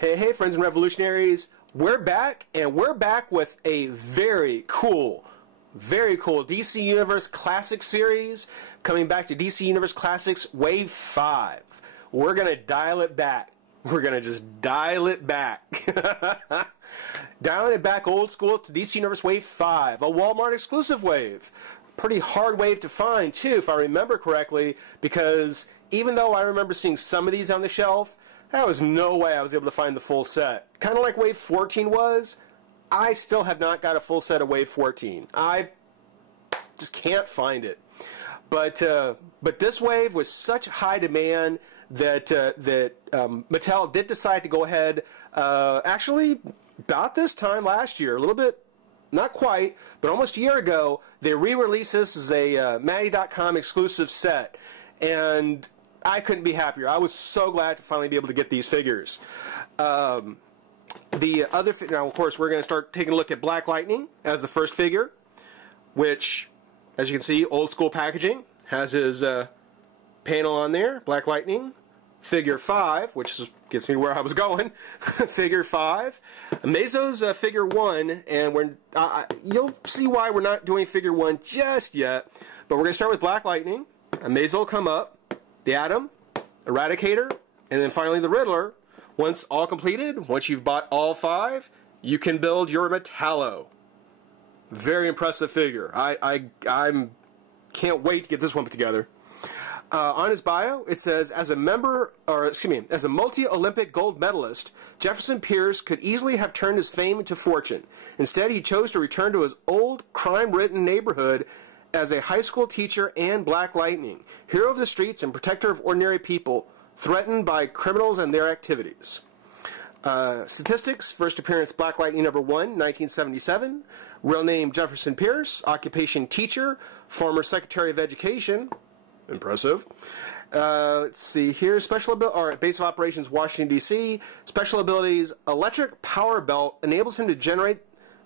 Hey, friends and revolutionaries. We're back, and we're back with a very cool DC Universe Classic series. Coming back to DC Universe Classics Wave 5. We're going to dial it back. We're going to just dial it back. Dialing it back old school to DC Universe Wave 5. A Walmart exclusive wave. Pretty hard wave to find, too, if I remember correctly, because even though I remember seeing some of these on the shelf, there was no way I was able to find the full set. Kind of like Wave 14 was, I still have not got a full set of Wave 14. I just can't find it. But this wave was such high demand that Mattel did decide to go ahead, actually about this time last year, a little bit, not quite, but almost a year ago, they re-released this as a Matty.com exclusive set. And I couldn't be happier. I was so glad to finally be able to get these figures. The other now, of course, we're going to start taking a look at Black Lightning as the first figure, which, as you can see, old school packaging, has his panel on there. Black Lightning, figure 5, which gets me where I was going. Figure 5, Mazo's figure 1, and you'll see why we're not doing figure 1 just yet. But we're going to start with Black Lightning. Mazo will come up. The Atom, Eradicator, and then finally the Riddler. Once all completed, once you've bought all 5, you can build your Metallo. Very impressive figure. I can't wait to get this one put together. On his bio, it says, as a multi-Olympic gold medalist, Jefferson Pierce could easily have turned his fame into fortune. Instead, he chose to return to his old, crime-ridden neighborhood as a high school teacher and Black Lightning, hero of the streets and protector of ordinary people, threatened by criminals and their activities. Statistics, first appearance Black Lightning number 1, 1977. Real name Jefferson Pierce, occupation teacher, former Secretary of Education. Impressive. Let's see here, base of operations Washington, D.C. Special abilities, electric power belt enables him to generate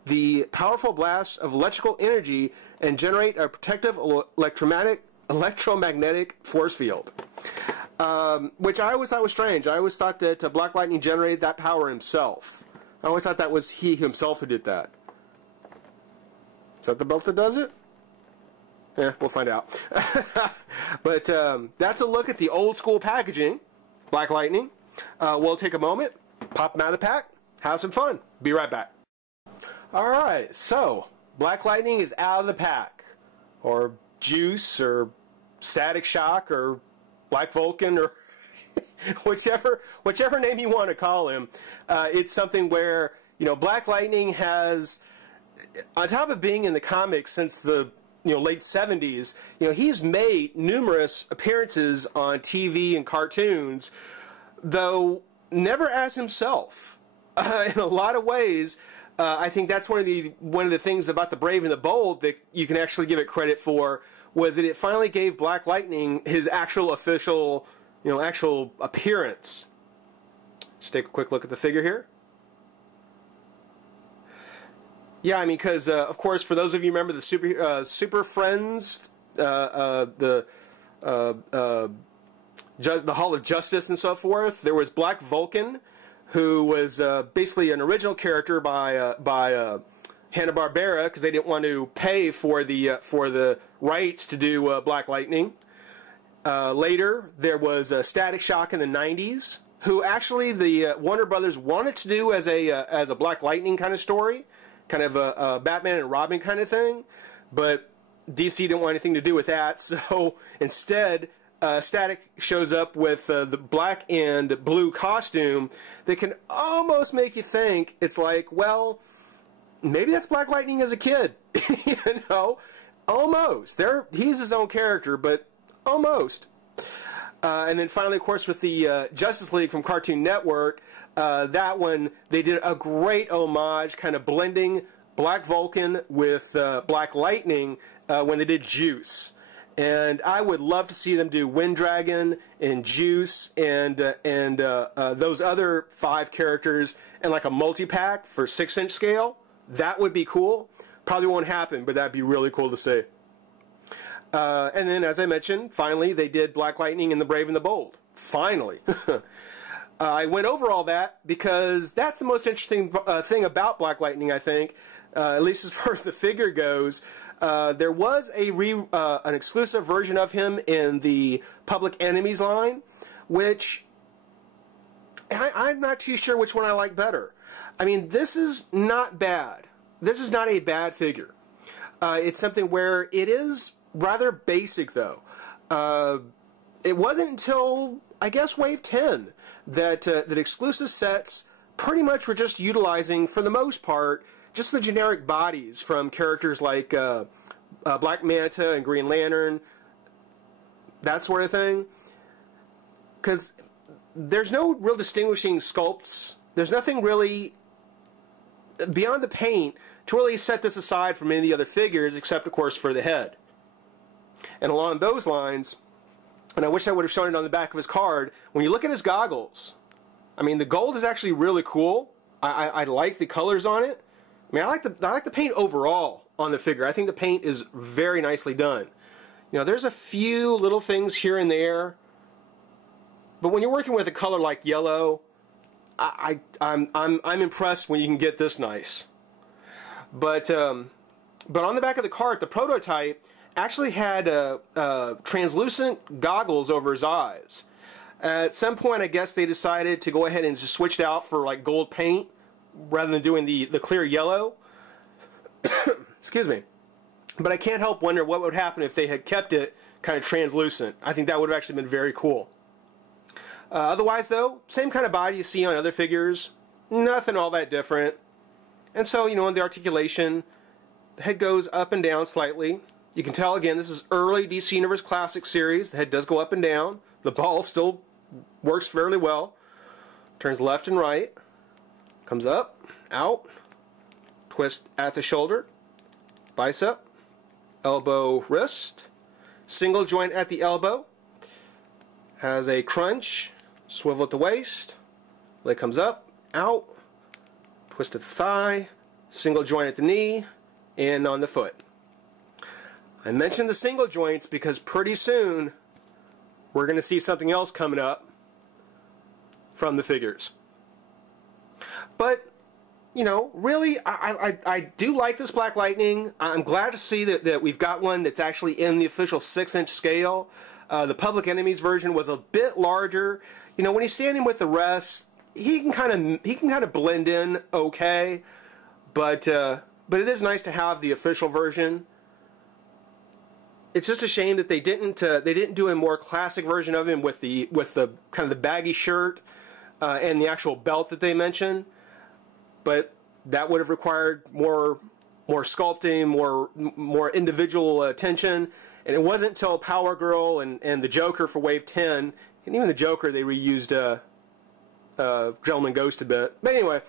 the powerful blast of electrical energy and generate a protective electromagnetic force field. Which I always thought was strange. I always thought that Black Lightning generated that power himself. I always thought that was he himself who did that. Is that the belt that does it? Yeah, we'll find out. But that's a look at the old school packaging, Black Lightning. We'll take a moment, pop him out of the pack, have some fun. Be right back. Alright, so Black Lightning is out of the pack, or Juice, or Static Shock, or Black Vulcan, or whichever name you want to call him. It's something where, you know, Black Lightning has, on top of being in the comics since the late 70s, he's made numerous appearances on TV and cartoons, though never as himself. In a lot of ways, I think that's one of the things about the Brave and the Bold that you can actually give it credit for, was that it finally gave Black Lightning his actual official, actual appearance. Let's take a quick look at the figure here. Yeah, I mean, because of course, for those of you who remember the Superfriends, the Hall of Justice and so forth, there was Black Vulcan, who was basically an original character by Hanna-Barbera, because they didn't want to pay for the rights to do Black Lightning. Later, there was Static Shock in the 90s, who actually the Warner Brothers wanted to do as a Black Lightning kind of story, kind of a Batman and Robin kind of thing, but DC didn't want anything to do with that, so instead, Static shows up with the black and blue costume that can almost make you think it's like, well, maybe that's Black Lightning as a kid. Almost. He's his own character, but almost. And then finally, of course, with the Justice League from Cartoon Network, that one, they did a great homage, kind of blending Black Vulcan with Black Lightning when they did Juice. And I would love to see them do Wind Dragon and Juice and those other 5 characters in like a multi-pack for 6-inch scale. That would be cool. Probably won't happen, but that'd be really cool to see. And then, as I mentioned, finally they did Black Lightning and the Brave and the Bold. Finally. I went over all that because that's the most interesting thing about Black Lightning, I think, at least as far as the figure goes. There was an exclusive version of him in the Public Enemies line, which I'm not too sure which one I like better. I mean, this is not bad. This is not a bad figure. It's something where it is rather basic, though. It wasn't until, I guess, Wave 10 that exclusive sets pretty much were just utilizing, for the most part, just the generic bodies from characters like Black Manta and Green Lantern, that sort of thing. Because there's no real distinguishing sculpts. There's nothing really beyond the paint to really set this aside from any of the other figures, except, of course, for the head. And along those lines, and I wish I would have shown it on the back of his card, when you look at his goggles, I mean, the gold is actually really cool. I like the colors on it. I mean, I like the paint overall on the figure. I think the paint is very nicely done. You know, there's a few little things here and there, but when you're working with a color like yellow, I'm impressed when you can get this nice. But on the back of the cart, the prototype actually had translucent goggles over his eyes. At some point, I guess they decided to go ahead and just switch it out for like gold paint rather than doing the clear yellow. Excuse me. But I can't help wonder what would happen if they had kept it kind of translucent. I think that would have actually been very cool. Otherwise, though, same kind of body you see on other figures. Nothing all that different. And so, you know, in the articulation, the head goes up and down slightly. You can tell, again, this is early DC Universe Classic series. The head does go up and down. The ball still works fairly well. Turns left and right. Comes up, out. Twist at the shoulder. Bicep. Elbow, wrist. Single joint at the elbow. Has a crunch. Swivel at the waist. Leg comes up, out. Twist at the thigh. Single joint at the knee. And on the foot. I mentioned the single joints because pretty soon we're going to see something else coming up from the figures. But, you know, really, I do like this Black Lightning. I'm glad to see that we've got one that's actually in the official 6-inch scale. The Public Enemies version was a bit larger. You know, when he's standing with the rest, he can kind of blend in okay. But it is nice to have the official version. It's just a shame that they didn't do a more classic version of him with the kind of the baggy shirt and the actual belt that they mentioned. But that would have required more sculpting, more individual attention. And it wasn't until Power Girl and the Joker for Wave 10, and even the Joker they reused Gentleman Ghost a bit. But anyway,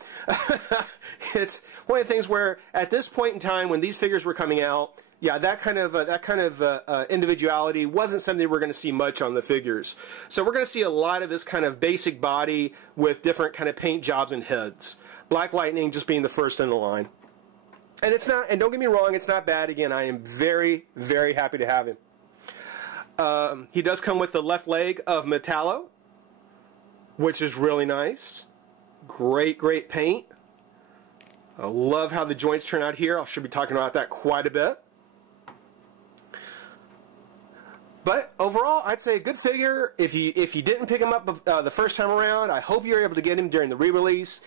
it's one of the things where at this point in time when these figures were coming out, yeah, that kind of individuality wasn't something we're going to see much on the figures. So we're going to see a lot of this kind of basic body with different kind of paint jobs and heads. Black Lightning just being the first in the line. And it's not, and don't get me wrong, it's not bad. Again, I am very, very happy to have him. He does come with the left leg of Metallo, which is really nice. Great, great paint. I love how the joints turn out here. I should be talking about that quite a bit. But overall, I'd say a good figure. If you didn't pick him up the first time around, I hope you were able to get him during the re-release.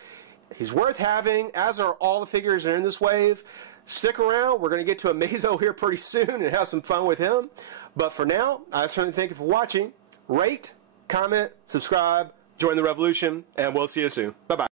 He's worth having, as are all the figures that are in this wave. Stick around. We're going to get to a Mazo here pretty soon and have some fun with him. But for now, I certainly thank you for watching. Rate, comment, subscribe, join the revolution, and we'll see you soon. Bye-bye.